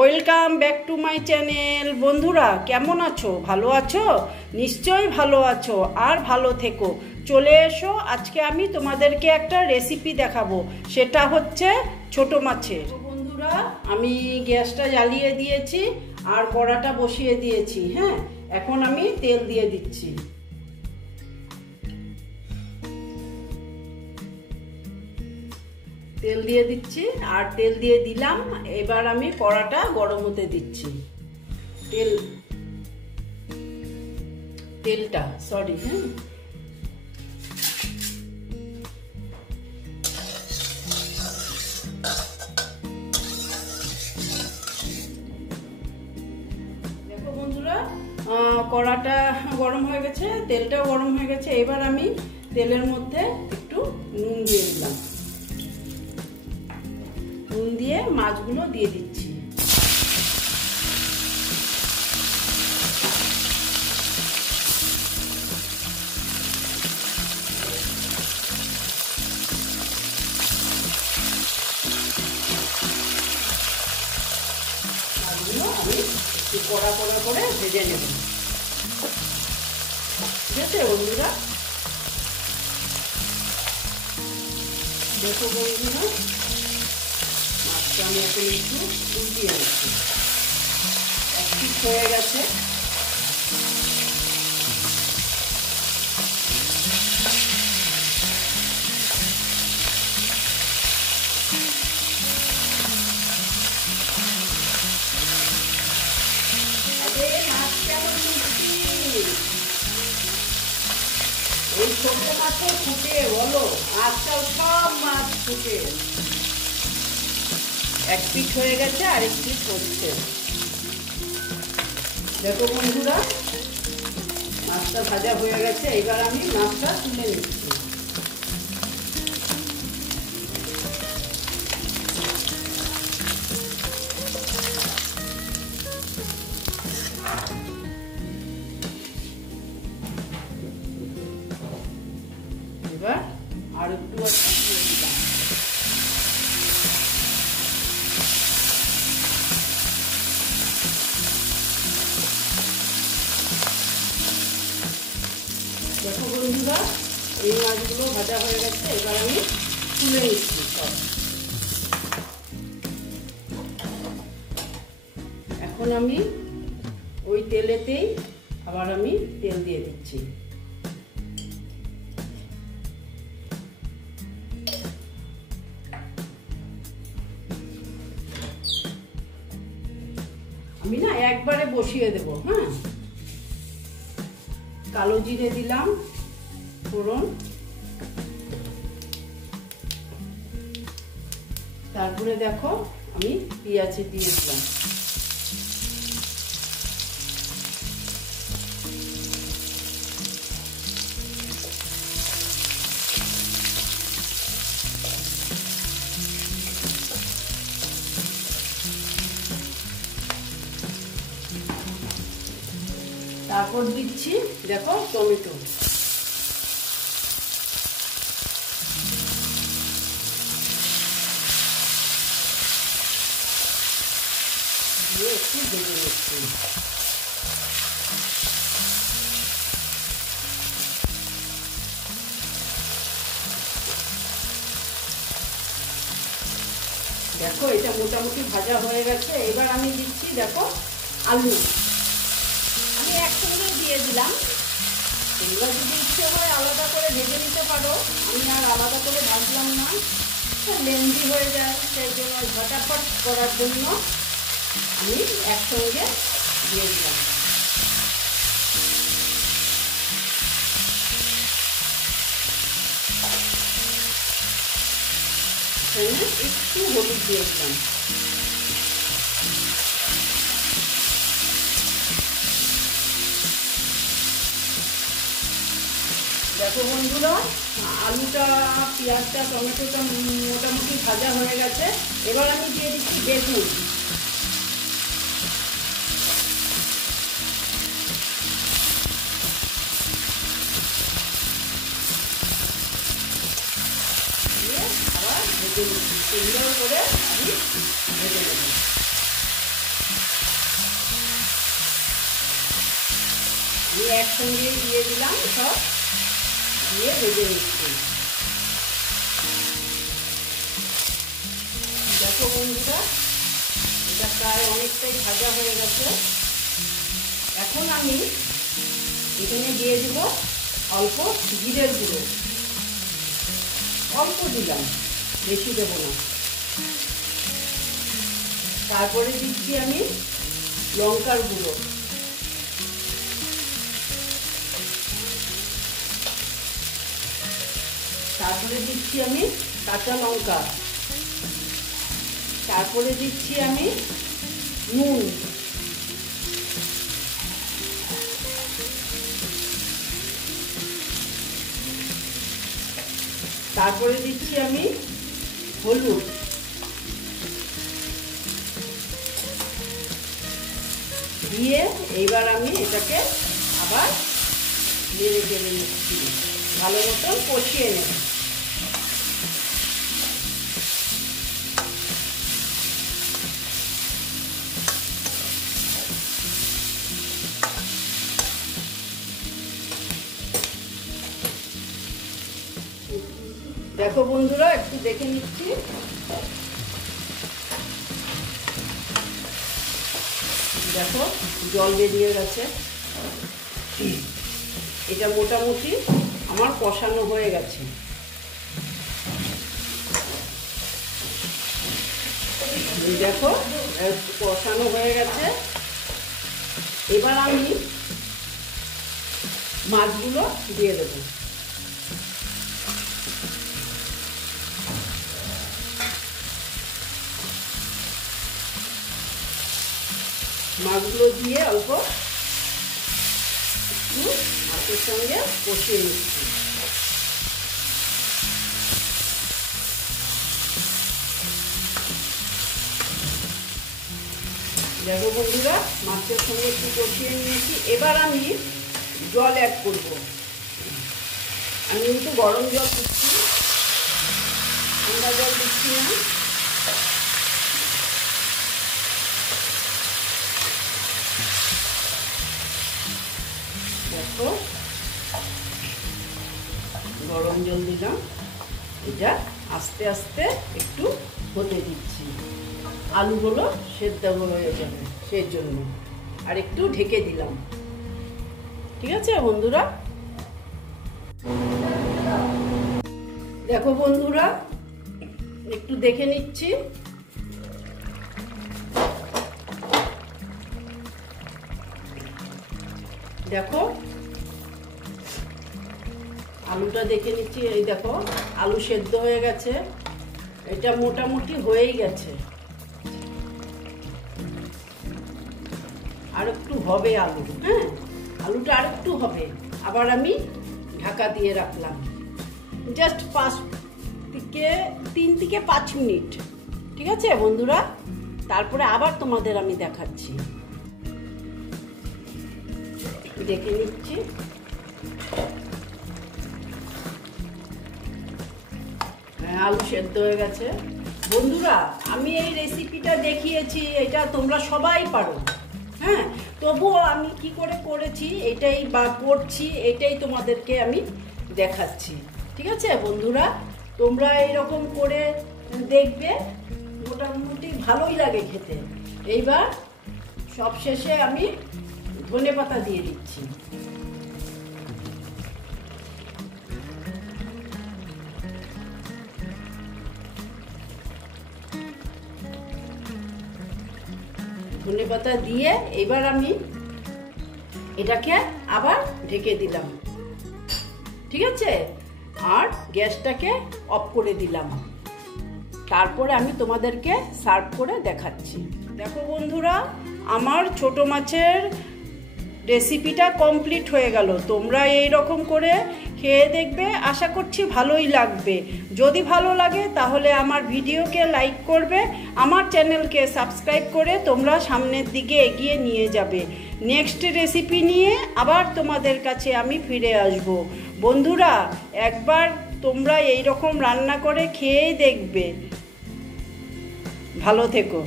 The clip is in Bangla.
Welcome back to my channel. বন্ধুরা কেমন আছো? ভালো আছো? নিশ্চয়ই ভালো আছো, আর ভালো থেকো। চলে এসো, আজকে আমি তোমাদেরকে একটা রেসিপি দেখাবো, সেটা হচ্ছে ছোট মাছের। বন্ধুরা আমি গ্যাসটা জ্বালিয়ে দিয়েছি আর কড়াটা বসিয়ে দিয়েছি। হ্যাঁ, এখন আমি তেল দিয়ে দিচ্ছি। তেল দিয়ে দিচ্ছি আর তেল দিয়ে দিলাম। এবার আমি কড়াটা গরম হতে দিচ্ছি। তেলটা সরি হ্যাঁ, দেখো বন্ধুরা কড়াটা গরম হয়ে গেছে, তেলটাও গরম হয়ে গেছে। এবার আমি তেলের মধ্যে একটু নুন দিয়ে দিলাম। নুন দিয়ে মাছগুলো দিয়ে দিচ্ছি। মাছগুলো আমি একটু কড়া কড়া করে ভেজে নেব। ঠিক আছে বন্ধুরা, দেখো বন্ধুরা মাছটা আমি এখন একটু উল্টিয়ে নিচ্ছি। এক পিঠ হয়ে গেছে। এই ছোট মাছও ফুটে, বলো আজকাল সব মাছ ফুটে। এক পিঠ হয়ে গেছে, আরেক পিঠ হচ্ছে। দেখো বন্ধুরা মাছটা ভাজা হয়ে গেছে। এবার আমি মাছটা তুলে নিচ্ছি। এবার আর একটু দিয়ে দিলাম। দেখো বন্ধুরা এই মাছগুলো ভাজা হয়ে গেছে। এবার আমি তুলে নিচ্ছি সব। এখন আমি ওই তেলেতেই আবার আমি তেল দিয়ে দিচ্ছি। আমি না একবারে বসিয়ে দেব। হ্যাঁ, কালো জিরে দিলাম ফোড়ন, তারপরে দেখো আমি পেঁয়াজ দিয়ে দিলাম। তারপর দিচ্ছি দেখো টমেটো। দিয়ে একটু ভেজে নিচ্ছি। দেখো এটা মোটামুটি ভাজা হয়ে গেছে। এবার আমি দিচ্ছি দেখো আলু। আমি একসঙ্গে দিয়ে দিলাম। তোমরা যদি ইচ্ছে হয় আলাদা করে ভেজে নিতে পারো, আমি আর আলাদা করে ভাজলাম না, লেন্দি হয়ে যায়। সেই জন্য ঝটাফট করার জন্য আমি একসঙ্গে দিয়ে দিলাম। একটু হলুদ দিয়ে দিলাম। দেখো বন্ধুরা আলুটা, পেঁয়াজটা, টমেটোটা মোটামুটি ভাজা হয়ে গেছে। এবার আমি দিয়ে দিচ্ছি বেগুন। দিয়ে আবার ভেজে নিচ্ছি, সুন্দর করে আমি ভেজে নেব। আমি একসঙ্গে দিয়ে দিলাম, সব দিয়ে ভেজে নিচ্ছি। দেখো বন্ধুরা, এটা প্রায় অনেকটাই ভাজা হয়ে গেছে। এখন আমি এখানে দিয়ে দিব অল্প জিরের গুঁড়ো, অল্প দিলাম, বেশি দেব না। তারপরে দিচ্ছি আমি লঙ্কার গুঁড়ো, তারপরে দিচ্ছি আমি কাঁচা লঙ্কা, তারপরে দিচ্ছি আমি নুন, তারপরে দিচ্ছি আমি হলুদ, দিয়ে এইবার আমি এটাকে আবার নেড়ে চেড়ে নিচ্ছি, ভালো মতন কষিয়ে নেব। দেখো বন্ধুরা, একটু দেখে নিচ্ছি। দেখো জল বেরিয়ে গেছে। এটা মোটামুটি আমার কষানো হয়ে গেছে। দেখো কষানো হয়ে গেছে। এবার আমি মাছগুলো দিয়ে দেবো। মাছগুলো দিয়ে অল্প একটু মাছের সঙ্গে কষিয়ে নিচ্ছি। দেখো বন্ধুরা, মাছের সঙ্গে একটু কষিয়ে নিয়েছি। এবার আমি জল অ্যাড করব। আমি কিন্তু গরম জল দিচ্ছি, ঠান্ডা জল দিচ্ছি না। দেখো গরম জল দিলাম। এটা আস্তে আস্তে একটু হতে দিচ্ছি, আলুগুলো সেদ্ধ হয়ে যাবে সেই জন্য। আর একটু ঢেকে দিলাম। ঠিক আছে বন্ধুরা? দেখো বন্ধুরা, একটু দেখে নিচ্ছি। দেখো আলুটা দেখে নিচ্ছি। এই দেখো আলু সেদ্ধ হয়ে গেছে। এটা মোটামুটি হয়েই গেছে, আর একটু হবে আলু। হ্যাঁ, আলুটা আর একটু হবে। আবার আমি ঢাকা দিয়ে রাখলাম জাস্ট 3 থেকে 5 মিনিট। ঠিক আছে বন্ধুরা? তারপরে আবার তোমাদের আমি দেখাচ্ছি। দেখে নিচ্ছি। আলু সেদ্ধ হয়ে গেছে। বন্ধুরা, আমি এই রেসিপিটা দেখিয়েছি, এটা তোমরা সবাই পারো। হ্যাঁ, তবুও আমি কি করে করেছি এটাই বা করছি, এটাই তোমাদেরকে আমি দেখাচ্ছি। ঠিক আছে বন্ধুরা? তোমরা এইরকম করে দেখবে, মোটামুটি ভালোই লাগে খেতে। এইবার সবশেষে আমি ধনেপাতা দিয়ে দিচ্ছি। ধনেপাতা দিয়ে এবার আমি এটাকে আবার ঢেকে দিলাম। ঠিক আছে? আর গ্যাসটাকে অফ করে দিলাম। তারপরে আমি তোমাদেরকে সার্ভ করে দেখাচ্ছি। দেখো বন্ধুরা, আমার ছোট মাছের রেসিপিটা কমপ্লিট হয়ে গেল। তোমরা এই রকম করে খেয়ে দেখবে, আশা করছি ভালোই লাগবে। যদি ভালো লাগে তাহলে আমার ভিডিওকে লাইক করবে, আমার চ্যানেলকে সাবস্ক্রাইব করে তোমরা সামনের দিকে এগিয়ে নিয়ে যাবে। নেক্সট রেসিপি নিয়ে আবার তোমাদের কাছে আমি ফিরে আসব। বন্ধুরা, একবার তোমরা এই রকম রান্না করে খেয়েই দেখবে। ভালো থেকো।